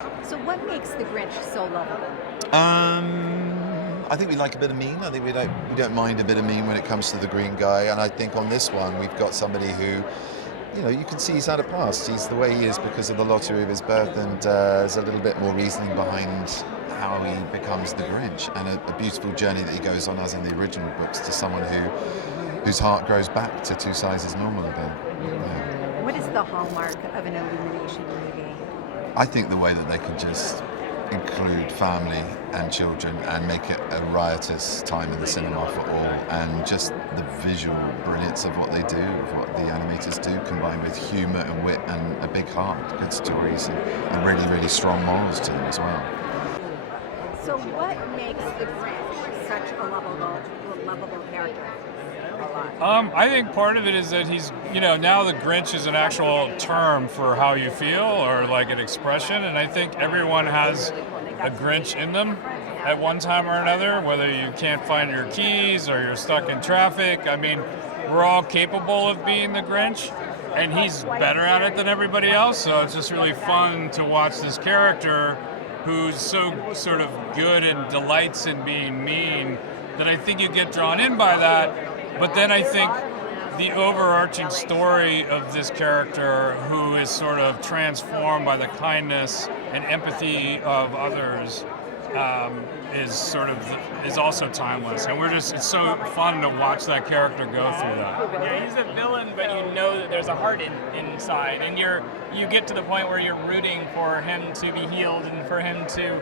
So what makes the Grinch so lovable? I think we like a bit of mean. I think we don't mind a bit of mean when it comes to the green guy. And I think on this one we've got somebody who, you can see he's had a past. He's the way he is because of the lottery of his birth, and there's a little bit more reasoning behind how he becomes the Grinch, and a beautiful journey that he goes on, as in the original books, to someone whose heart grows back to two sizes normal again. Yeah. What is the hallmark of an illumination movie? I think the way that they can just include family and children and make it a riotous time in the cinema for all, and just the visual brilliance of what they do, of what the animators do, combined with humour and wit and a big heart, good stories, and really, really strong morals to them as well. So what makes the Grinch such a lovable character? I think part of it is that he's, now the Grinch is an actual term for how you feel, or like an expression, and I think everyone has a Grinch in them at one time or another, whether you can't find your keys or you're stuck in traffic. I mean, we're all capable of being the Grinch, and he's better at it than everybody else, so it's just really fun to watch this character who's so sort of good and delights in being mean that I think you get drawn in by that. But then I think the overarching story of this character, who is sort of transformed by the kindness and empathy of others, is also timeless, and it's so fun to watch that character go through that. Yeah, he's a villain, but you know that there's a heart inside, and you get to the point where you're rooting for him to be healed and for him to,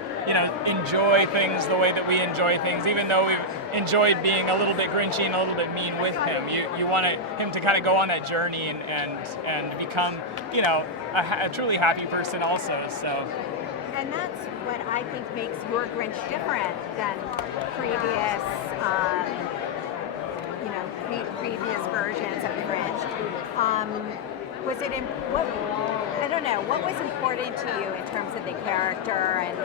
enjoy things the way that we enjoy things, even though we've enjoyed being a little bit grinchy and a little bit mean with him. You want him to kind of go on that journey and become, a truly happy person also. So. And that's what I think makes your Grinch different than previous, previous versions of the Grinch. Was it I don't know, what was important to you in terms of the character and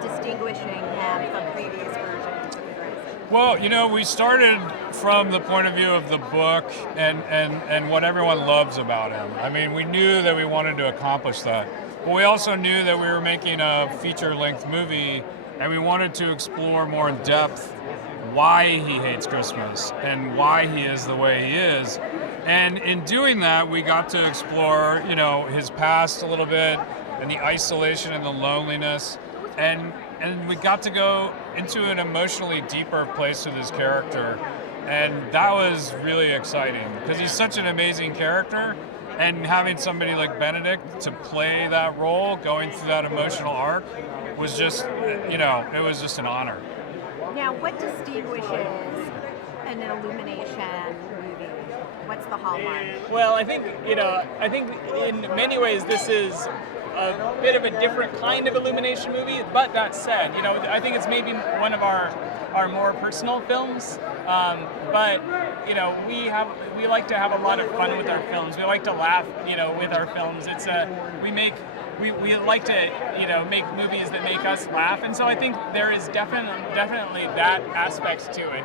distinguishing him from previous versions of the Grinch? Well, we started from the point of view of the book and what everyone loves about him. I mean, we knew that we wanted to accomplish that. But we also knew that we were making a feature-length movie, and we wanted to explore more in depth why he hates Christmas and why he is the way he is. And in doing that, we got to explore, his past a little bit, and the isolation and the loneliness, and we got to go into an emotionally deeper place with his character, and that was really exciting because he's such an amazing character. And having somebody like Benedict to play that role, going through that emotional arc, was just, it was just an honor. Now, what distinguishes an illumination movie? What's the hallmark? Well, I think in many ways this is a bit of a different kind of illumination movie. But that said, I think it's maybe one of our more personal films. But we like to have a lot of fun with our films. We like to laugh, with our films. We like to, make movies that make us laugh, and so I think there is definitely that aspect to it.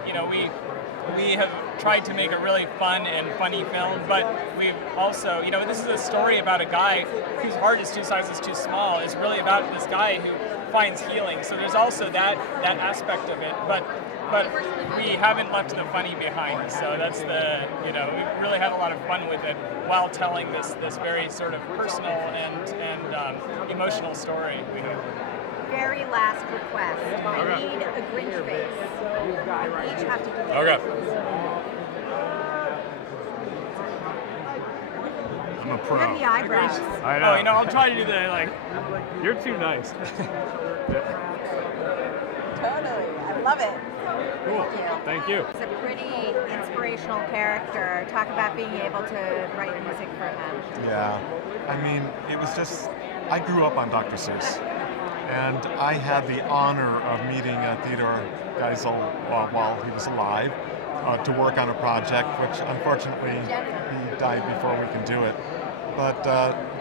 We have tried to make a really fun and funny film, but we've also, this is a story about a guy whose heart is two sizes too small. It's really about this guy who finds healing. So there's also that aspect of it, but we haven't left the funny behind. So that's we really had a lot of fun with it while telling this very sort of personal and emotional story. Very last request. I need a Grinch face. We each have to do that. Okay. I'm a You pro. have the eyebrows. I know. I'll try to do that. You're too nice. Totally. I love it. Cool. Thank you. Thank you. He's a pretty inspirational character. Talk about being able to write music for him. Yeah, I mean, it was just, I grew up on Dr. Seuss, and I had the honor of meeting Theodore Geisel while he was alive to work on a project, which unfortunately he died before we can do it. But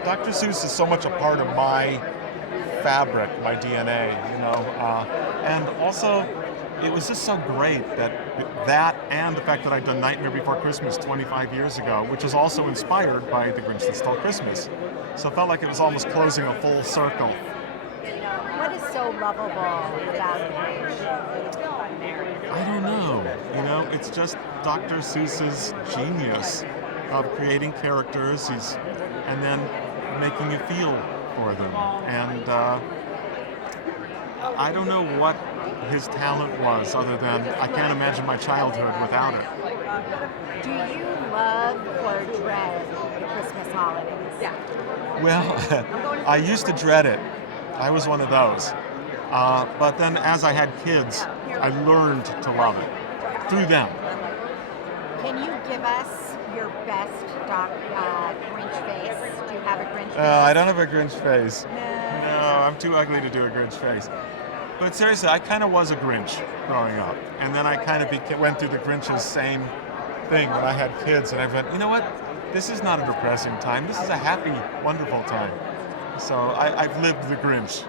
Dr. Seuss is so much a part of my fabric, my DNA, and also it was just so great that That and the fact that I'd done Nightmare Before Christmas 25 years ago, which is also inspired by The Grinch That Stole Christmas. So it felt like it was almost closing a full circle. What is so lovable about Grinch? I don't know. You know, it's just Dr. Seuss's genius of creating characters and then making you feel for them. And I don't know what his talent was other than I can't imagine my childhood without it. Do you love or dread the Christmas holidays? Yeah. Well, I used to dread it. I was one of those. But then as I had kids, I learned to love it through them. Can you give us your best Grinch face? Do you have a Grinch face? I don't have a Grinch face. No, I'm too ugly to do a Grinch face. But seriously, I kind of was a Grinch growing up. And then I kind of went through the Grinch's same thing when I had kids. And I went, you know what? This is not a depressing time. This is a happy, wonderful time. So I've lived the Grinch.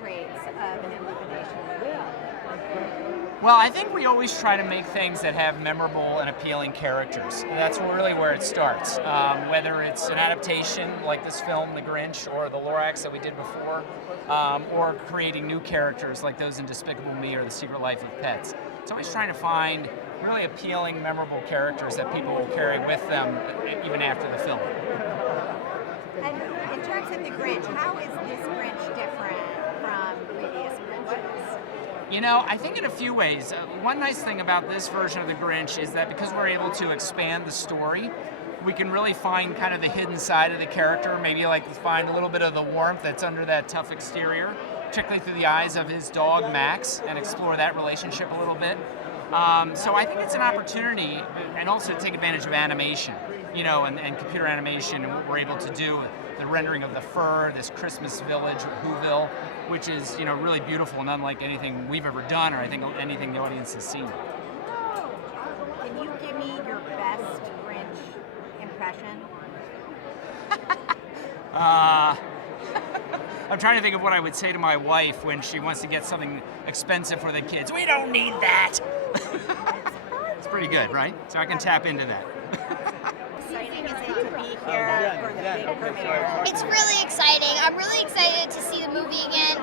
Traits of an illumination movie. Well, I think we always try to make things that have memorable and appealing characters. And that's really where it starts. Whether it's an adaptation like this film, The Grinch, or the Lorax that we did before, or creating new characters like those in Despicable Me or The Secret Life of Pets. It's always trying to find really appealing, memorable characters that people will carry with them even after the film. And in terms of the Grinch, how is this Grinch different from previous Grinches? You know, I think in a few ways. One nice thing about this version of the Grinch is that because we're able to expand the story, we can really find kind of the hidden side of the character, maybe like find a little bit of the warmth that's under that tough exterior, particularly through the eyes of his dog, Max, and explore that relationship a little bit. So I think it's an opportunity, and also to take advantage of animation, you know, and computer animation, and what we're able to do with the rendering of the fur, this Christmas village, Whoville, which is, you know, really beautiful and unlike anything we've ever done, or I think anything the audience has seen. Can you give me your best Grinch impression? I'm trying to think of what I would say to my wife when she wants to get something expensive for the kids. We don't need that. It's pretty good, right? So I can tap into that. Exciting is it to be here for the big premiere? It's really exciting. I'm really excited to see the movie again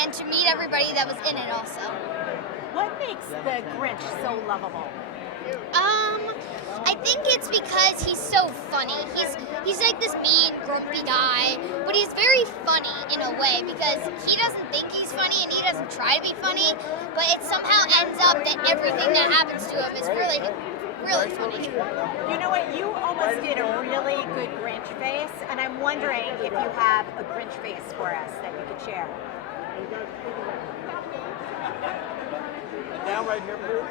and to meet everybody that was in it also. What makes the Grinch so lovable? I think it's because he's so funny. He's like this mean, grumpy guy, but he's very funny in a way because he doesn't think he's funny and he doesn't try to be funny, but it somehow ends up that everything that happens to him is really, really funny. You know what? You almost did a really good Grinch face, and I'm wondering if you have a Grinch face for us that you could share. Down right here, please.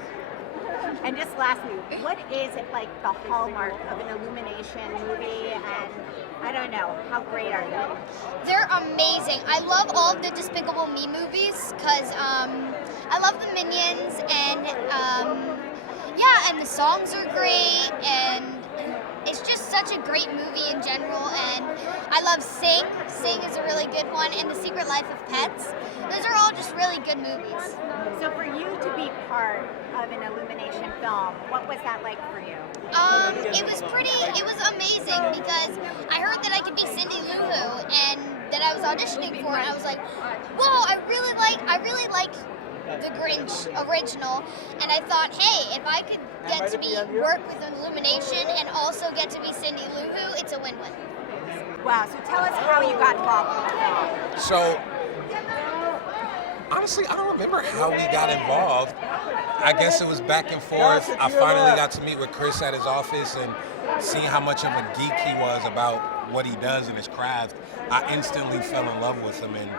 And just lastly, what is it like the hallmark of an Illumination movie? And I don't know, how great are they? They're amazing. I love all of the Despicable Me movies because I love the Minions and yeah, and the songs are great and it's just such a great movie in general. And I love Sing. Sing is a really good one, and The Secret Life of Pets. Those are all just really good movies. So for you to be part of an Illumination film, what was that like for you? It was amazing because I heard that I could be Cindy Lou Who and that I was auditioning for it. And I was like, whoa, I really like the Grinch original, and I thought, hey, if I could get to work with Illumination and also get to be Cindy Lou Who, it's a win-win. Wow, so tell us how you got involved with the film. So, honestly, I don't remember how we got involved. I guess it was back and forth. I finally got to meet with Chris at his office and seeing how much of a geek he was about what he does in his craft. I instantly fell in love with him, and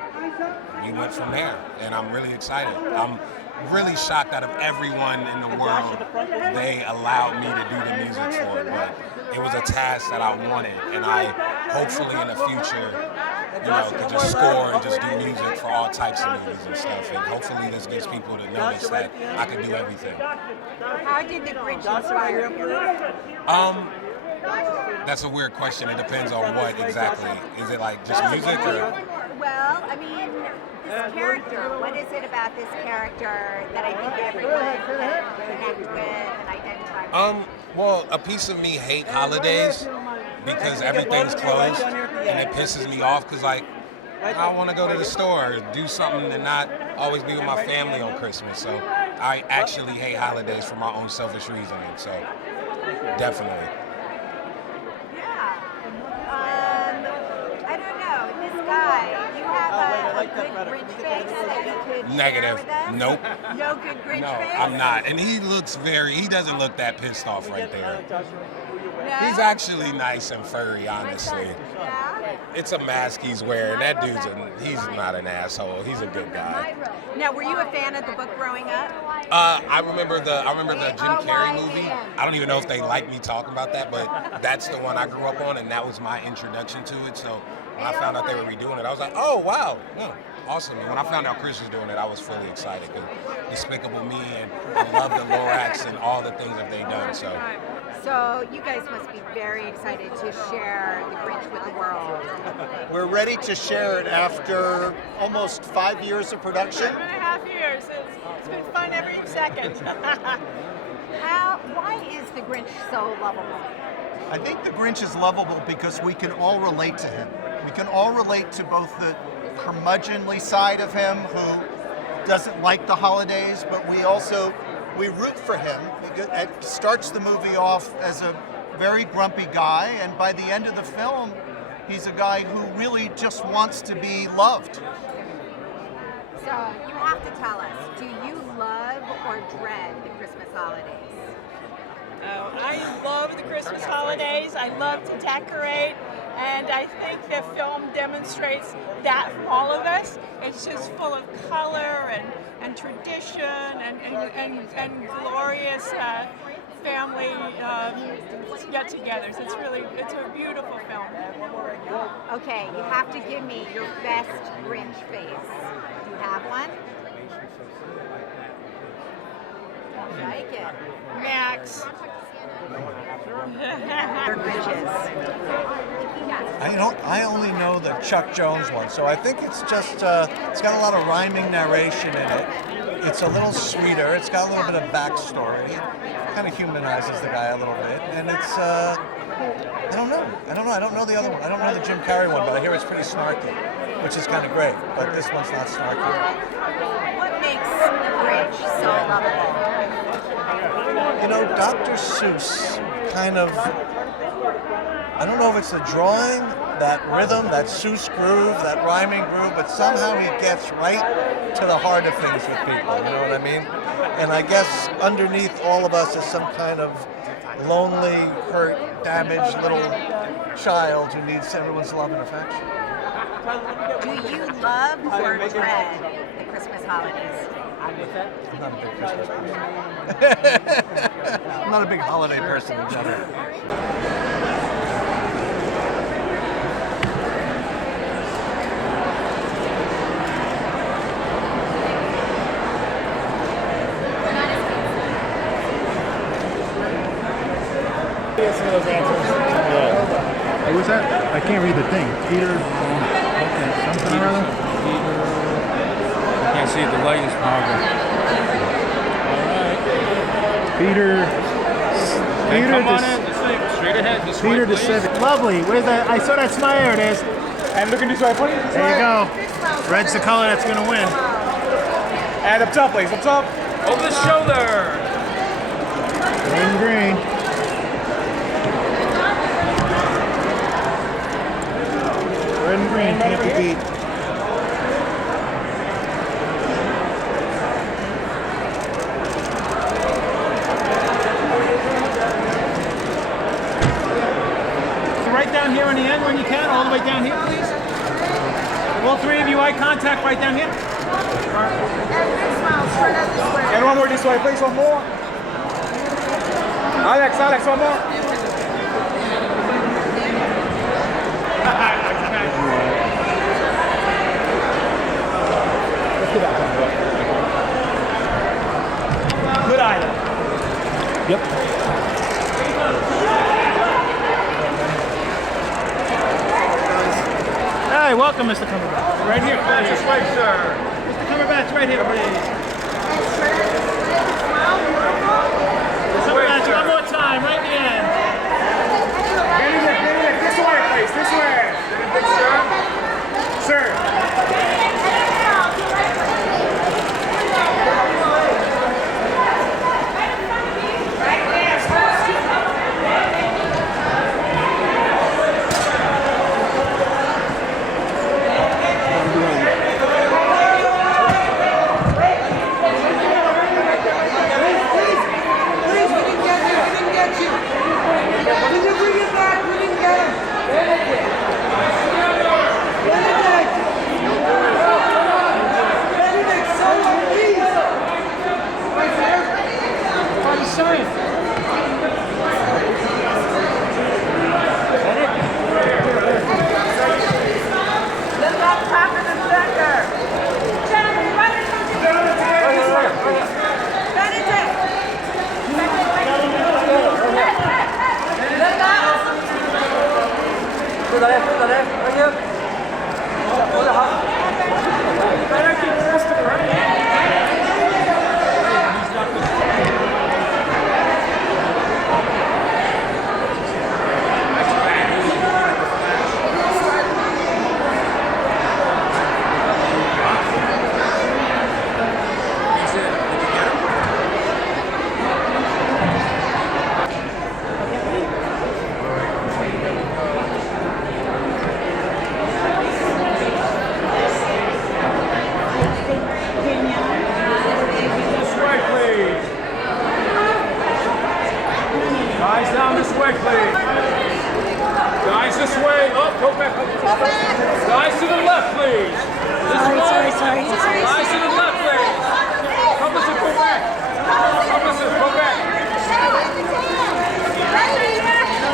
we went from there. And I'm really excited. I'm really shocked out of everyone in the world they allowed me to do the music for, but it was a task that I wanted, and I hopefully in the future, you know, could just score and just do music for all types of movies and stuff, and hopefully this gets people to notice that I can do everything. How did the Grinch inspire you? That's a weird question. It depends on what exactly. Is it like just music or? Well, I mean, this character, what is it about this character that I think everyone can connect with and identify with? Well, a piece of me hate holidays because everything's closed and it pisses me off because like I want to go to the store, do something and not always be with my family on Christmas. So I actually hate holidays for my own selfish reasoning. So definitely. Yeah. I don't know. This guy, you have a good Grinch face that you could Negative. share with us? Nope. No good Grinch No, face? I'm not. And he doesn't look that pissed off right there. No? He's actually nice and furry, honestly. Yeah? It's a mask he's wearing. That he's not an asshole. He's a good guy. Now, were you a fan of the book growing up? I remember the Jim Carrey movie. I don't even know if they like me talking about that, but that's the one I grew up on, and that was my introduction to it. So when I found out they were redoing it, I was like, oh wow, awesome. And when I found out Chris was doing it, I was fully excited because Despicable Me and I love the Lorax and all the things that they've done. So you guys must be very excited to share the Grinch with the world. We're ready to share it after almost 5 years of production. 7.5 years. It's been fun every second. Why is the Grinch so lovable? I think the Grinch is lovable because we can all relate to him. We can all relate to both the curmudgeonly side of him who doesn't like the holidays, but we root for him. It starts the movie off as a very grumpy guy, and by the end of the film, he's a guy who really just wants to be loved. So you have to tell us, do you love or dread the Christmas holidays? I love the Christmas holidays. I love to decorate, and I think the film demonstrates that for all of us. It's just full of color and tradition and glorious family get-togethers. It's a beautiful film. Okay, you have to give me your best Grinch face. Do you have one? I like it. Max. Your Grinches. I only know the Chuck Jones one, so I think it's just it's got a lot of rhyming narration in it. It's a little sweeter. It's got a little bit of backstory. It kind of humanizes the guy a little bit, and it's I don't know. I don't know the other one. I don't know the Jim Carrey one, but I hear it's pretty snarky, which is kind of great. But this one's not snarky. What makes the Grinch so lovable? You know, Dr. Seuss kind of, I don't know if it's the drawing, that rhythm, that Seuss groove, that rhyming groove, but somehow he gets right to the heart of things with people, you know what I mean? And I guess underneath all of us is some kind of lonely, hurt, damaged little child who needs everyone's love and affection. Do you love or dread the Christmas holidays? I'm not a big Christmas person. I'm not a big holiday person in general. Some of those answers. Yeah. What was that? I can't read the thing. Peter. Okay. Something or other. Can't see the light is powerful. Peter. Hey, come on in. Straight ahead. This Peter way, the Seventh. Lovely. Where's that? I saw that smile. There it is. And looking this way, please. There you go. Red's the color that's going to win. And up top, please. Up top. Over the shoulder. Red and green. Red and green can't be beat. Down here in the end when you can, all the way down here, please. All three of you, eye contact right down here. And one more this way, please, one more. Alex, one more. Good eye. Yep. way. Welcome, Mr. Cumberbatch. Right here, please. This way, sir. Mr. Cumberbatch, right here, please. Cumberbatch, one more time, right in the end. Benedict, this way, please. This way. Benedict, sir.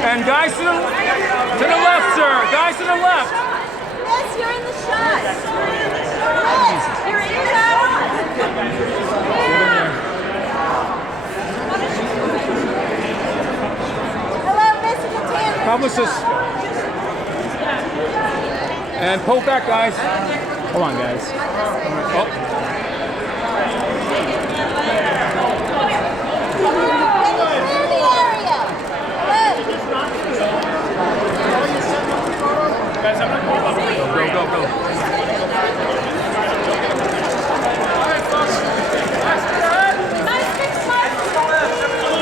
And guys to the left, sir. Guys to the left. Yes, you're in the shot. Yes, you're in the shot. Yeah. Hello, Mr. Katana. Publicist. And pull back, guys. Hold on, guys. Oh. Go.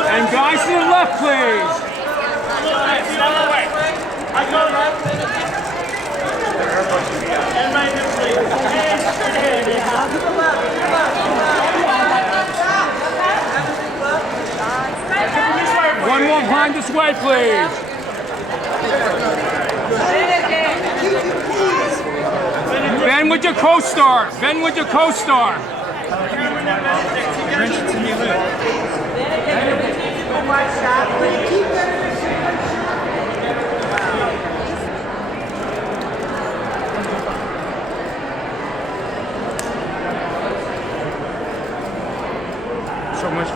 And guys to the left, please. One more behind this way, please. Ben with your co-star. Ben with your co-star. Grinch to me, so much.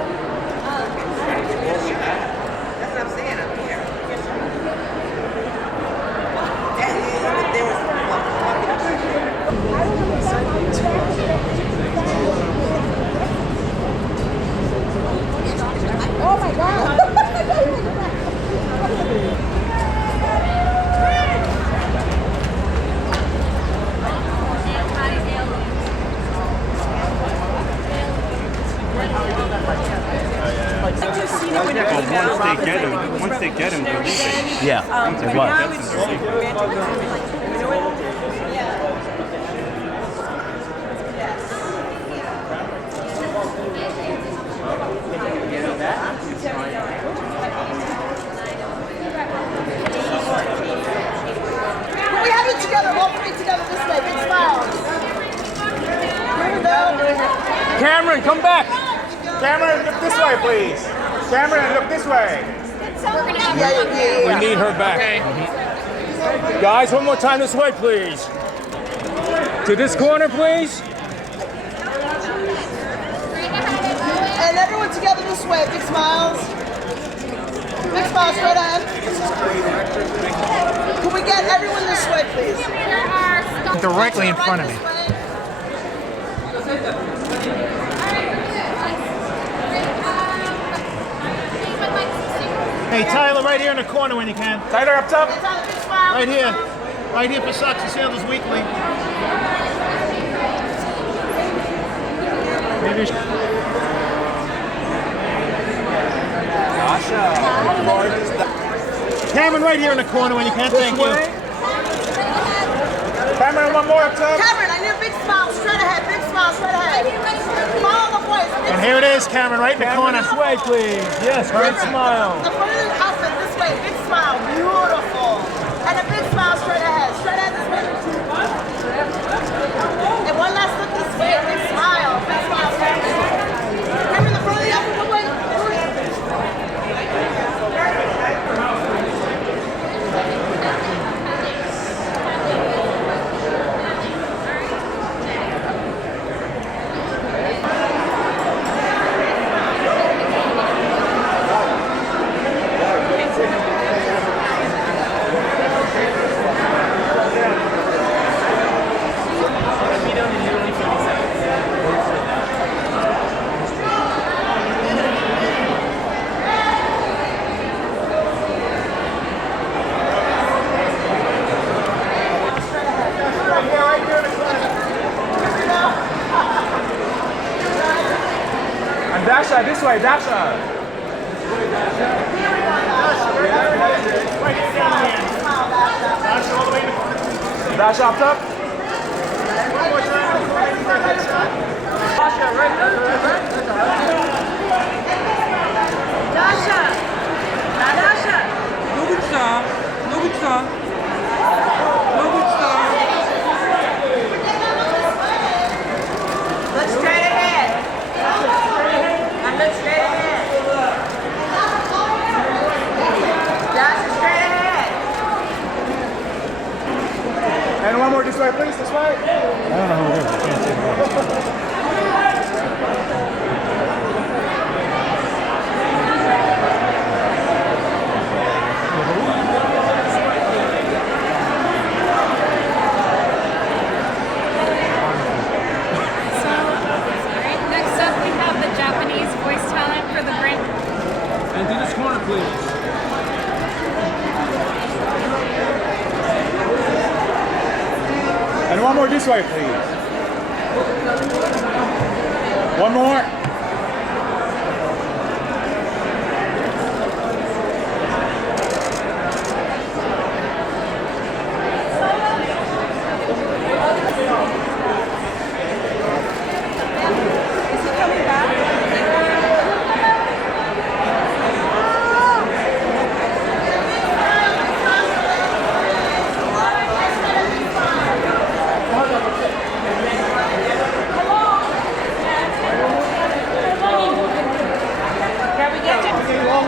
That's what I'm saying up here. Oh my God! Once they get him, they're leaving. Yeah. Now it's just romantic. We have it together. We'll put it together this way. Big smiles. Cameron, come back. Cameron, look this way, please. Cameron, look this way. We need her back. Okay. Guys, one more time this way, please. To this corner, please. And everyone together this way. Big smiles. Big smiles straight ahead. Can we get everyone this way, please? directly in front of me. Hey, Tyler, right here in the corner when you can. Tyler, up top. Right here. Right here for Socks and Sandals Weekly. Maybe Cameron, right here in the corner when you can. Thank you. Cameron, one more up top. Cameron, I need a big smile straight ahead. Big smile straight ahead. Follow the voice. And here it is, Cameron, right in the corner. This way, please. Yes, great smile. The front of the outfit this way. Big smile. Beautiful. And a big smile straight ahead. Straight ahead this way. And one last look this way. Big smile. Big smile. Cameron, the front of the outfit. One way. And Dasha, this way, Dasha. Dasha up top. Look straight ahead. And look straight ahead. That's straight ahead. And one more this way, please, this way. I don't know who it is. I can't see Next up, we have the Japanese voice talent for the Grinch. And to this corner, please. And one more this way, please. One more.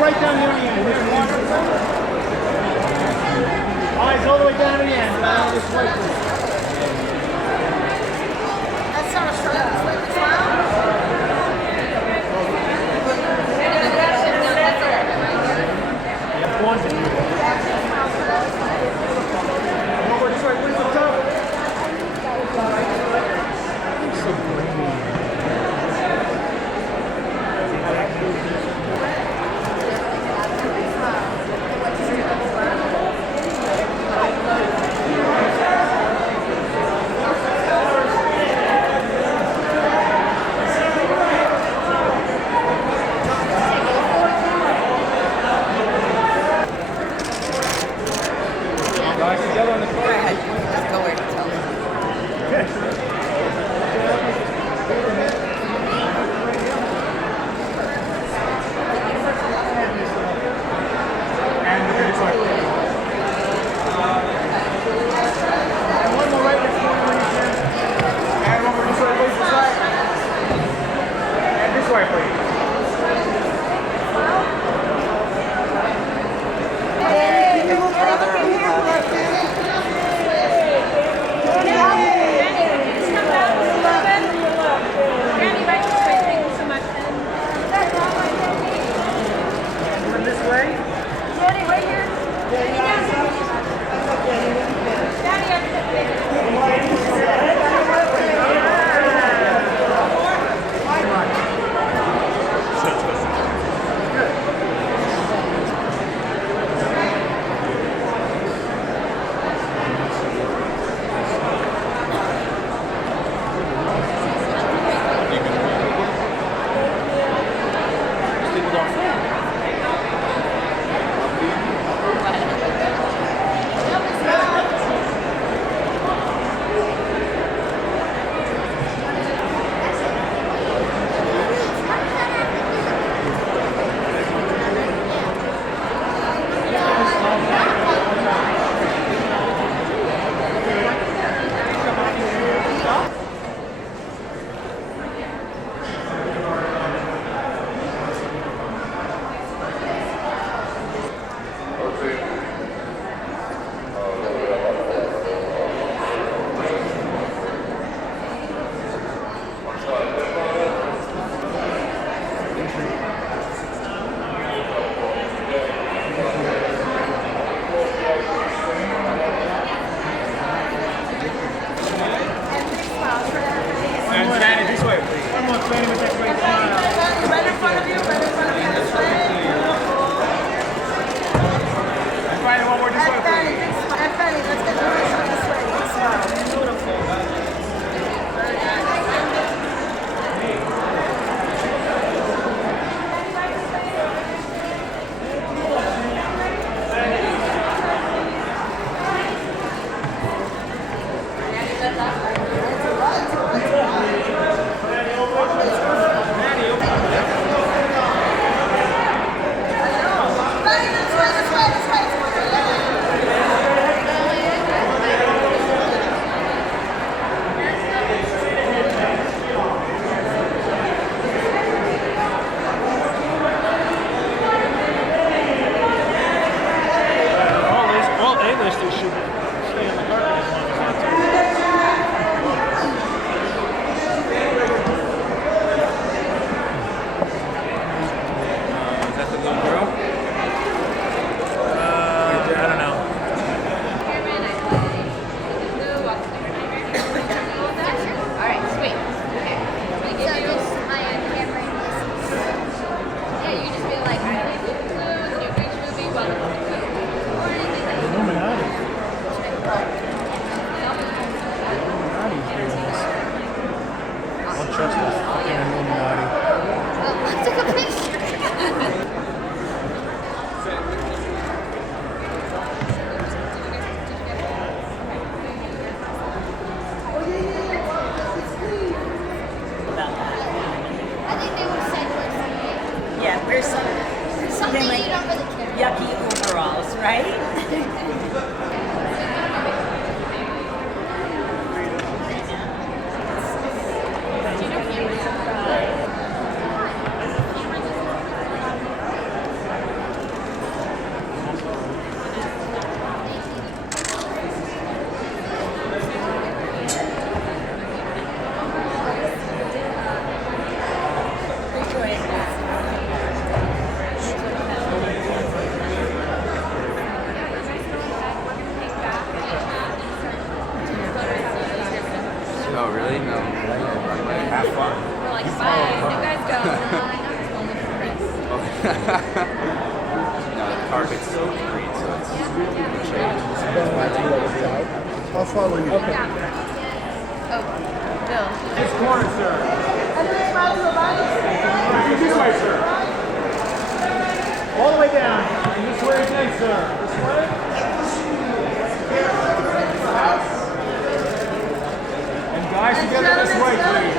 Right down here at the end. Eyes all the way down to the end. This way, please. That's not a struggle. This way. Big smile. One to you. One more this way, please. Up top. So grainy. Oh, really? No. Have fun. We're like, bye, you guys go. No, the carpet's green, so it's changed. I'll follow you. Okay. Oh, Bill. This corner, sir. And then smile to the right. This way, sir. All the way down. And this way again, sir. This way. And guys, together this way, please.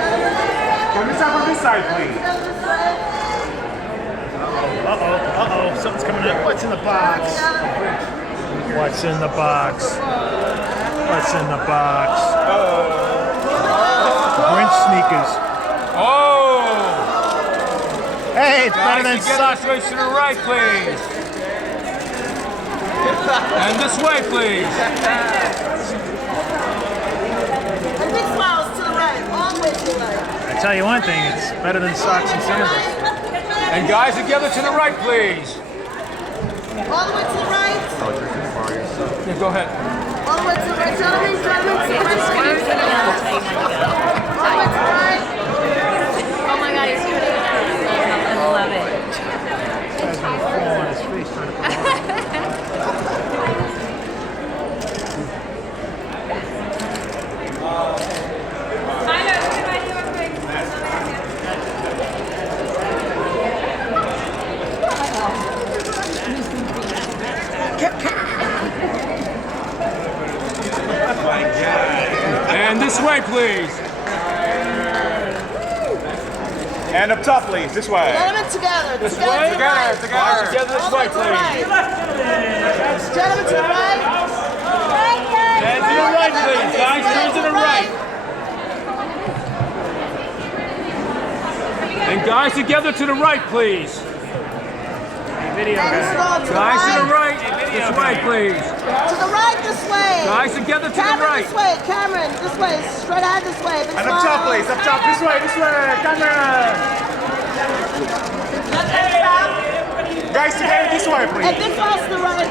Come this up on this side, please. Uh-oh, something's coming up. What's in the box? What's in the box? What's in the box? Grinch sneakers. Oh! Hey, it's better than Guys, socks. together to the right, please. And this way, please. And big smiles to the right. All the way to the right. I tell you one thing, it's better than socks and sandals. And guys, together to the right, please. All the way to the right. Yeah, go ahead. All the way to the right. Gentlemen, gentlemen. All the way to the right. Oh my God, he's doing it. I love it. Guy's gonna fall on his face trying to put it And this way, please. And up top, please. This way. Gentlemen, together. This Together way. to the right. Together this way, please. Gentlemen, to the right. And to the right, please. Guys, turn to the right. And guys, together to the right, please. video. Guys to the right. This way, please. To the right, this way. Guys together to the right. This way, Cameron, this way. Straight ahead this way. And up top, please. Up top. This way. Cameron. Guys together this way, please. And big smiles to the right.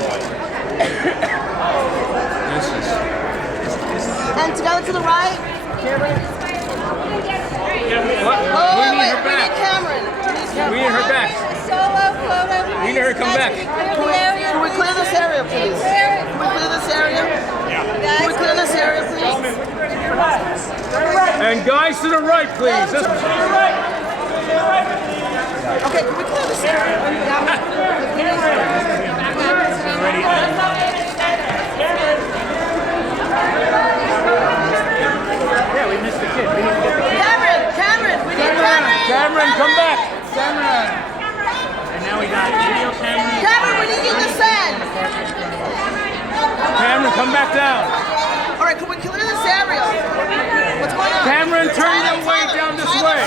And together to the right. What? Oh, We need wait, her back. We need Cameron. We need her back. Solo photo. We need her to come back. Can we clear this area, please? Can we clear this area? Yeah. Can we clear this area, please? And guys to the right, please. This way. Okay, can we clear this area? Yeah, we missed the kid. We need to get the kid. Cameron, we need Cameron. Cameron, come back. And now we got video camera. Cameron, we need you to send. Cameron, come back down. All right, can we clear this area? What's going on? Cameron, turn your way down this way.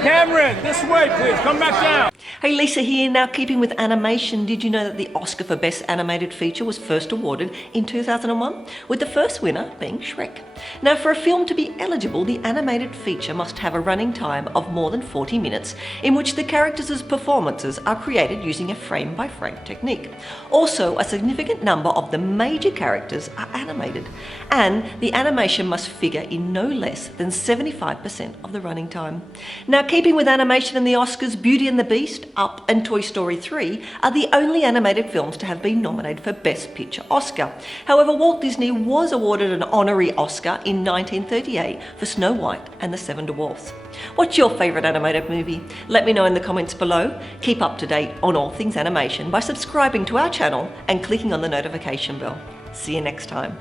Cameron, this way, please. Come back down. Hey, Lisa here. Now, keeping with animation, did you know that the Oscar for Best Animated Feature was first awarded in 2001, with the first winner being Shrek? Now, for a film to be eligible, the animated feature must have a running time of more than 40 minutes, in which the characters' performances are created using a frame-by-frame technique. Also, a significant number of the major characters are animated, and the animation must figure in no less than 75% of the running time. Now, keeping with animation and the Oscars, Beauty and the Beast, Up and Toy Story 3 are the only animated films to have been nominated for Best Picture Oscar. However, Walt Disney was awarded an honorary Oscar in 1938 for Snow White and the Seven Dwarfs. What's your favourite animated movie? Let me know in the comments below. Keep up to date on all things animation by subscribing to our channel and clicking on the notification bell. See you next time.